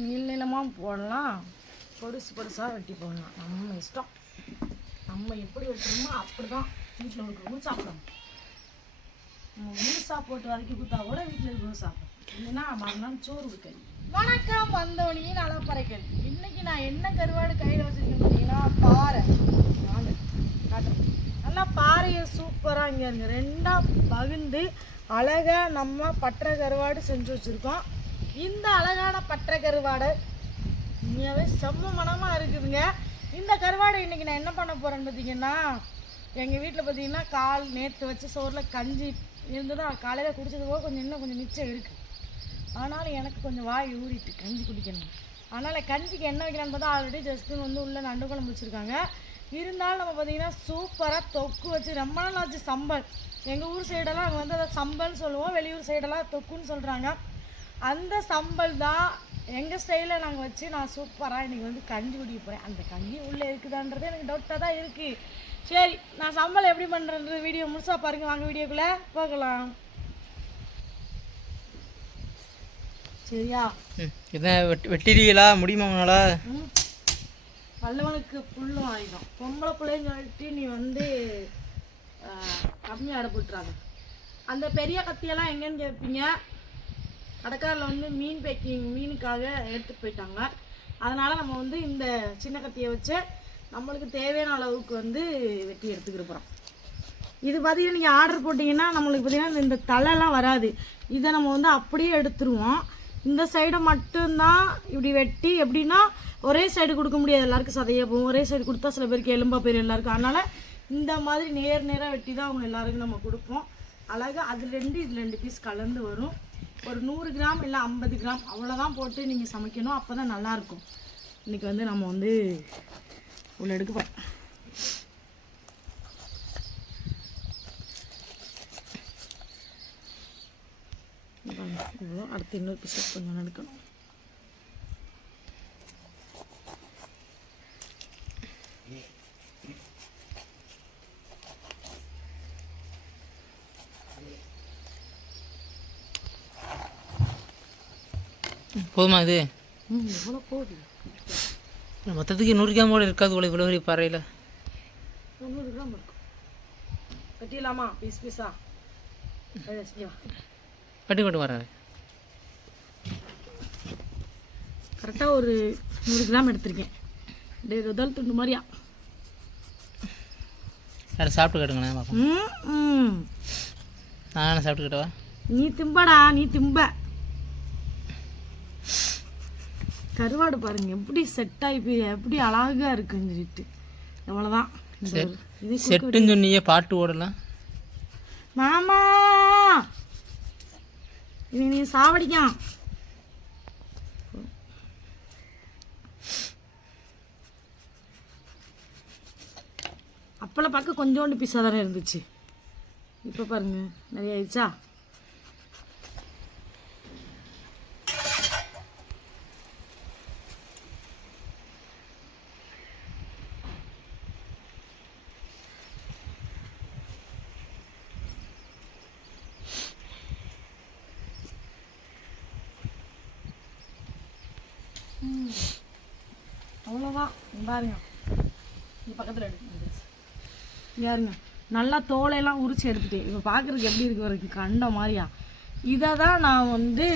நீளமாக போடலாம், பொடுசு பொடுசாக வெட்டி போடலாம். நம்ம இஷ்டம். நம்ம எப்படி வெட்டுறோமோ அப்படி தான் வீட்டில் இருக்கிறவங்க சாப்பிடணும். நம்ம முழுசாக போட்டு வதக்கி கொடுத்தா கூட வீட்டில் இருக்கிறவங்க சாப்பிடும். இல்லைன்னா மறுநாள் சோறு கொடுக்காது. வணக்கம் வந்தவனையும் நல்லா பறைக்கல். இன்னைக்கு நான் என்ன கருவாடு கையில் வச்சுருக்கேன்னு பார்த்தீங்கன்னா பாறை. வாங்க காட்டுறேன். நல்லா பாறையை சூப்பராக இங்கே இருங்க ரெண்டாக பகிர்ந்து அழகாக நம்ம பற்றை கருவாடு செஞ்சு வச்சுருக்கோம். இந்த அழகான பற்றை கருவாடை உண்மையாகவே செம்ம மனமாக இருக்குதுங்க. இந்த கருவாடை இன்றைக்கி நான் என்ன பண்ண போகிறேன்னு பார்த்தீங்கன்னா, எங்கள் வீட்டில் பார்த்தீங்கன்னா நேற்று வச்ச சோறில் கஞ்சி இருந்தது. காலையில் குடிச்சது போக இன்னும் கொஞ்சம் மிச்சம் இருக்குது. ஆனாலும் எனக்கு கொஞ்சம் வாய் ஊறிட்டு கஞ்சி குடிக்கணும். அதனால் கஞ்சிக்கு என்ன வைக்கலான்னு பார்த்தா ஆல்ரெடி ஜஸ்ட்டுன்னு வந்து உள்ளே நண்டு குழம்பு வச்சுருக்காங்க. இருந்தாலும் நம்ம பார்த்திங்கன்னா சூப்பராக தொக்கு வச்சு ரொம்ப நாள் ஆச்சு. சம்பல் எங்கள் ஊர் சைடெல்லாம் நாங்கள் வந்து அதை சம்பல்னு சொல்லுவோம், வெளியூர் சைடெல்லாம் தொக்குன்னு சொல்கிறாங்க. அந்த சம்பல் தான் எங்கள் ஸ்டைலில் நாங்கள் வச்சு நான் சூப்பராக இன்றைக்கி வந்து கஞ்சி குடிக்க போகிறேன். அந்த கஞ்சி உள்ளே இருக்குதான்றது எனக்கு டவுட்டாக தான் இருக்குது. சரி, நான் சம்பல் எப்படி பண்ணுறது வீடியோ முழுசாக பாருங்கள். வாங்க வீடியோக்குள்ளே போகலாம். சரியா? இதான் வெட்டிடுவீங்களா? முடியுமாங்களா? வல்லவனுக்கு புல்லும் ஆயுதம். பொம்பளை பிள்ளைன்னு சொல்லிட்டு நீ வந்து கம்மியாக அடைப்பிட்டுறாங்க. அந்த பெரிய கத்தியெல்லாம் எங்கேன்னு கேட்பீங்க. கடைக்காரில் வந்து மீன் பேக்கிங் மீனுக்காக எடுத்துகிட்டு போயிட்டாங்க. அதனால் நம்ம வந்து இந்த சின்ன கத்தியை வச்சு நம்மளுக்கு தேவையான அளவுக்கு வந்து வெட்டி எடுத்துக்கிட்டு. இது பார்த்திங்கன்னா நீங்கள் ஆர்டர் போட்டிங்கன்னா நம்மளுக்கு பார்த்திங்கன்னா இந்த தலைலாம் வராது. இதை நம்ம வந்து அப்படியே எடுத்துருவோம். இந்த சைடை மட்டும்தான் இப்படி வெட்டி, எப்படின்னா ஒரே சைடு கொடுக்க முடியாது, எல்லாருக்கும் சதையாக போகும். ஒரே சைடு கொடுத்தா சில பேருக்கு எலும்பா பேர் எல்லாருக்கும். அதனால் இந்த மாதிரி நேராக வெட்டி தான் அவங்க எல்லாருக்கும் நம்ம கொடுப்போம். அழகாக அது இது 2 பீஸ் கலந்து வரும். ஒரு 100 கிராம் இல்லை 50 கிராம் அவ்வளோதான் போட்டு நீங்கள் சமைக்கணும். அப்போ தான் நல்லாயிருக்கும். இன்றைக்கி வந்து நம்ம வந்து உள்ள எடுக்க போகிறோம். இவ்வளோ அடுத்து இன்னொரு பீஸ் கொஞ்சம் எடுக்கணும். போதுமா இது? எவ்வளோ போகுது? மொத்தத்துக்கு 100 கிராம் கூட இருக்காது போல இவ்வளோ பெரிய பாறையில். 100 கிராம் இருக்கும். கட்டிடலாமா பீஸா? கட்டி வரேன். கரெக்டாக ஒரு 100 கிராம் எடுத்திருக்கேன். முதல் துண்டு மாதிரியா? யாரும் சாப்பிட்டு கட்டுங்கண்ணே பார்ப்போம். நான் சாப்பிட்டு கட்டவா? நீ திம்படா, நீ திம்ப. கருவாடு பாருங்க எப்படி செட் ஆகி போய் எப்படி அழகா இருக்குன்னு சொல்லிட்டு. எவ்வளோதான் செட்டுன்னு சொன்னியே, பாட்டு ஓடலாம். மாமா இது நீ சாவடிக்கான். அப்பெல்லாம் பார்க்க கொஞ்சோண்டு பீஸாக தானே இருந்துச்சு. இப்போ பாருங்க நிறைய ஆயிடுச்சா. அவ்வளோதான். பாருங்க இந்த பக்கத்தில் எடுத்து யாருங்க நல்லா தோலையெல்லாம் உரிச்சு எடுத்துட்டேன். இப்போ பார்க்குறதுக்கு எப்படி இருக்கு வரைக்கும் கண்ட மாதிரியா. இதை தான் நான் வந்து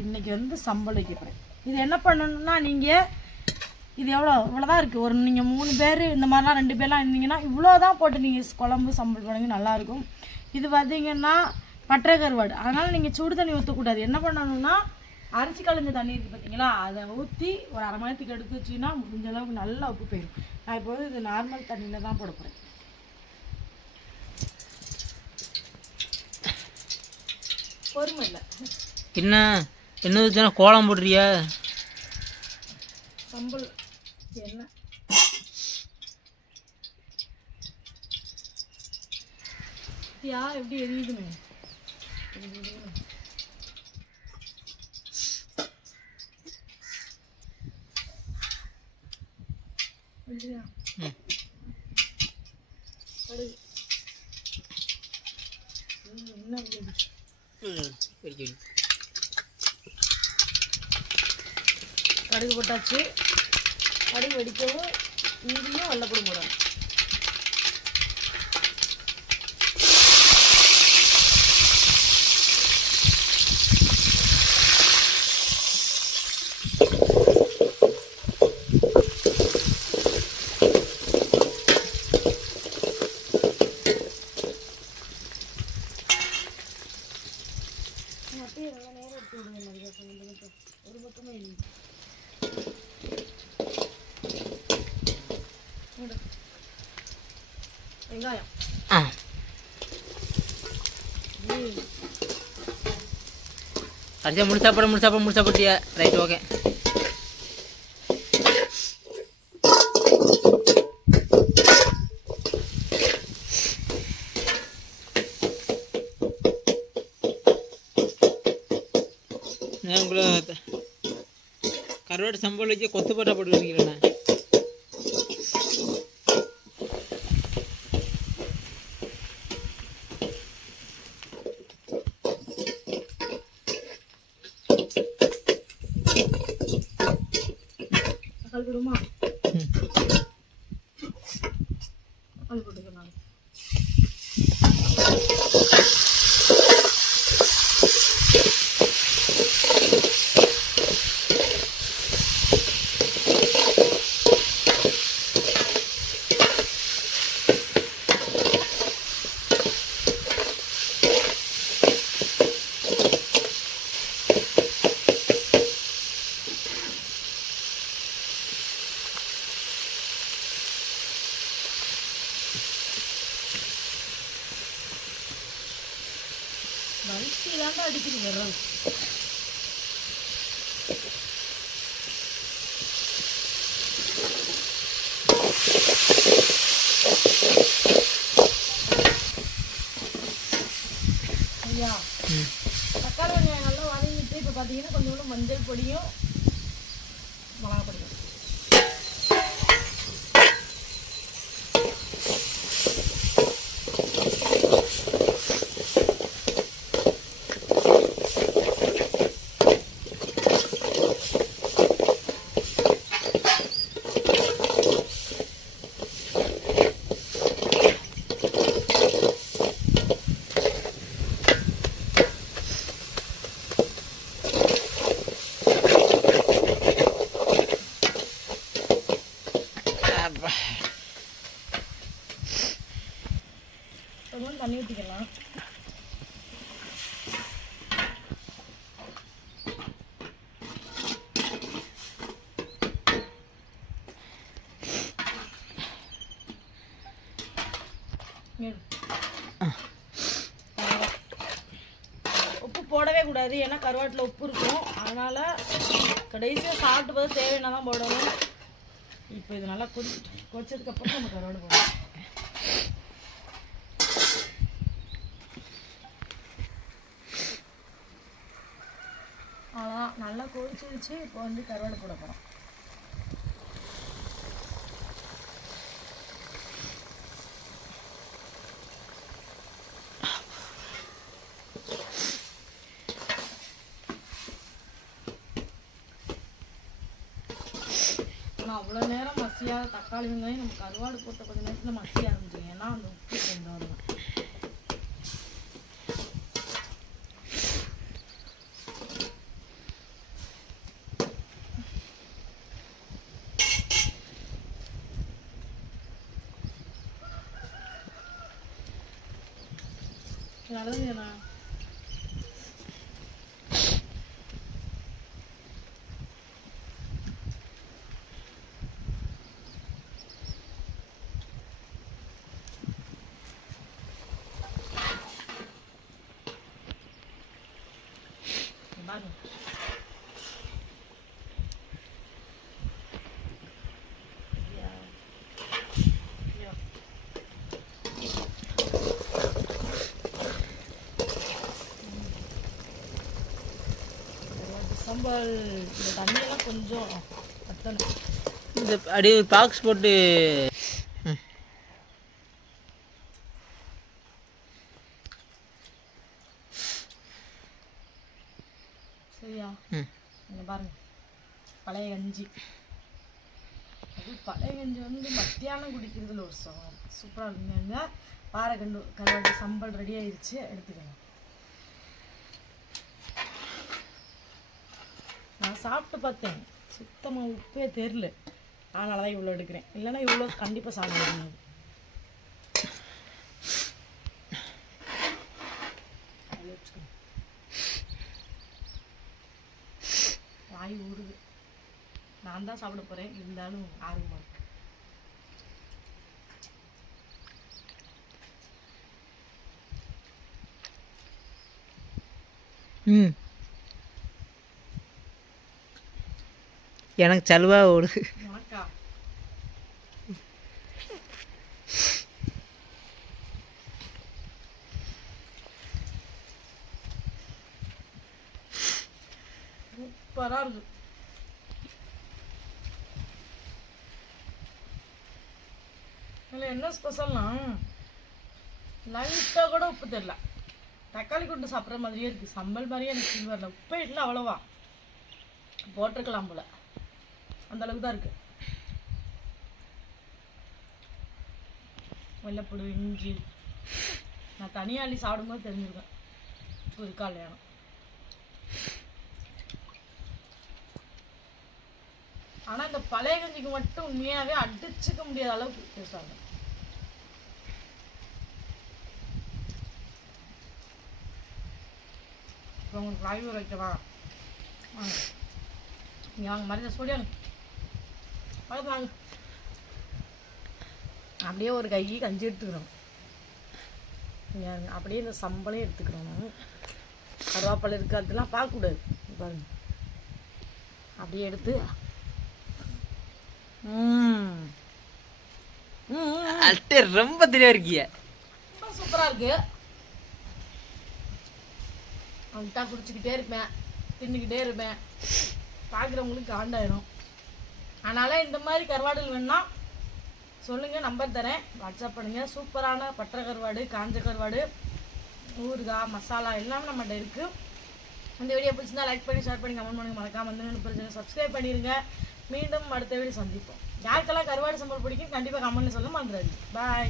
இன்றைக்கி வந்து சம்பல் வைக்க போகிறேன். இது என்ன பண்ணணும்னா, நீங்கள் இது இவ்வளோதான் இருக்குது. ஒரு நீங்கள் 3 பேர் இந்த மாதிரிலாம் 2 பேர்லாம் இருந்தீங்கன்னா இவ்வளோ தான் போட்டு நீங்கள் குழம்பு சம்பல் பண்ணுங்க, நல்லாயிருக்கும். இது பார்த்தீங்கன்னா பற்றை கருவாடு. அதனால் நீங்கள் சுடு தண்ணி ஊற்றக்கூடாது. என்ன பண்ணணும்னா, அரைச்சி கலந்த தண்ணி இருக்குது பார்த்தீங்களா, அதை ஊற்றி ஒரு அரை மணி நேரத்துக்கு எடுத்து வச்சிங்கன்னா முடிஞ்ச அளவுக்கு நல்லா உப்பு போயிடும். நான் இப்போ இது நார்மல் தண்ணியில் தான் போட போகிறேன். பொறுமை இல்லை. என்ன வச்சுனா கோலம் போடுறியா? சம்பல் என்ன எப்படி எரியுதுன்னு கடுகு போட்டாச்சு. கடுகு வெடிக்கவும் இஞ்சியும் வெள்ளைப்பூடும் போடணும். அப்படியே நல்லா நேரம் எடுத்து விடுங்க மதியம் ஒரு பக்கமே இல்லை. வெங்காயம் கடைசியாக முழுசா போட்டியா? Right, okay. கருவாட்டு சம்பளம் வச்சு கொத்து போட்டா போட்டு வைக்கிறேண்ணா. தக்காளி போடுமா? தக்காளி போட்டுக்கலாம். வரிசையிலாண்டா அடிக்குது விரல். ஐயா தக்காளி வெங்காயம் நல்லா வதங்கிட்டு இப்போ பார்த்தீங்கன்னா கொஞ்சோண்டு மஞ்சள் பொடியும் மிளகா பொடியும் கொஞ்சம் தண்ணி ஊற்றிக்கலாம். உப்பு போடவே கூடாது, ஏன்னா கருவாட்டில் உப்பு இருக்கும். அதனால் கடைசியாக சாப்பிட்டு போது தேவையான தான் போடணும். இப்போ இது நல்லா கொதிச்சதுக்கப்புறம் நம்ம கருவாடு போடணும். அவ்வளோதான், நல்லா கொதிச்சிருச்சு. இப்போ வந்து கருவாடு போட போகிறோம். ஆனால் அவ்வளோ நேரம் மசியாக தக்காளி வெங்காயம் நம்ம கருவாடு போட்ட கொஞ்சம் நேரத்தில் மசியாக இருந்துச்சு, ஏன்னா அந்த உப்பு கொஞ்சம் வரும். நல்லதுண்ணா. பாருங்க சாம்பார் இந்த தண்ணியெல்லாம் கொஞ்சம் பத்தணும். இந்த அப்படியே ஒரு பாக்ஸ் போட்டு சரியா? இங்கே பாருங்க பழைய கஞ்சி. அது பழைய கஞ்சி வந்து மத்தியானம் குடிக்கிறதுல ஒரு சூப்பராக இருக்குங்க. பாறைக்கண்டு கருவாட்டு சம்பல் ரெடி ஆயிடுச்சு, எடுத்துக்கணும். நான் சாப்பிட்டு பார்த்தேன், சுத்தமாக உப்பே தெரில. அதனால தான் இவ்வளோ எடுக்கிறேன், இல்லைன்னா இவ்வளோ கண்டிப்பாக சாப்பிட முடியாது. வாய் ஊறுது. நான் தான் சாப்பிட போகிறேன், இருந்தாலும் ஆர்வமாக இருக்கு. எனக்கு சலுவா ஓடுது. உனக்கா? சூப்பராக இருக்கு. இதில் என்ன ஸ்பெஷல்னா லைட்டாக கூட உப்பு தெரியல. தக்காளி கொண்டு சாப்பிட்ற மாதிரியே இருக்குது. சம்பல் மாதிரியே எனக்கு ஃபீல் வரல. உப்பே இல்லை அவ்வளோவா, போட்டிருக்கலாம் போல், அந்தளவுக்கு தான் இருக்குது. வெள்ளைப்பூடு, இஞ்சி, நான் தனியாக அள்ளி சாப்பிடும்போது தெரிஞ்சிருக்கேன் உப்பு இருக்கா இல்லையா. ஆனால் இந்த பழைய கஞ்சிக்கு மட்டும் உண்மையாகவே அடிச்சுக்க முடியாத அளவுக்கு டேஸ்டாக. இப்போ உங்களுக்கு காய் ஊற வைக்கவா? வாங்க நீங்கள் வாங்க, மருந்து சொல்லியாங்க பார்த்து வாங்க. அப்படியே ஒரு கை கஞ்சி எடுத்துக்கிறோம். அப்படியே இந்த சம்பளையும் எடுத்துக்கிறோம். கருவாப்பழம் இருக்குது அதெல்லாம் பார்க்கக்கூடாது பாருங்க. அப்படியே எடுத்து ரொம்ப தெளிவா இருக்கிய. ரொம்ப சூப்பராக இருக்கு. அவன்கிட்ட குடிச்சிக்கிட்டே இருப்பேன், தின்னுக்கிட்டே இருப்பேன், பார்க்குறவங்களுக்கு காண்டாயிரும். அதனால் இந்த மாதிரி கருவாடுகள் வேணுன்னா சொல்லுங்கள், நம்பர் தரேன், வாட்ஸ்அப் பண்ணுங்கள். சூப்பரான பட்டை கருவாடு, காஞ்ச கருவாடு, ஊறுகாய், மசாலா எல்லாமே நம்மகிட்ட இருக்குது. இந்த வீடியோ பிடிச்சிருந்தா லைக் பண்ணி, ஷேர் பண்ணி, கமெண்ட் பண்ணுங்க. மறக்காம வந்து பிரச்சனை சப்ஸ்கிரைப் பண்ணிடுங்க. மீண்டும் அடுத்த வீடியோ சந்திப்போம். யாருக்கெல்லாம் கருவாடு சம்பல் பிடிக்கும் கண்டிப்பாக கமெண்ட்ல சொல்ல மறந்துடாதீங்க. பாய்.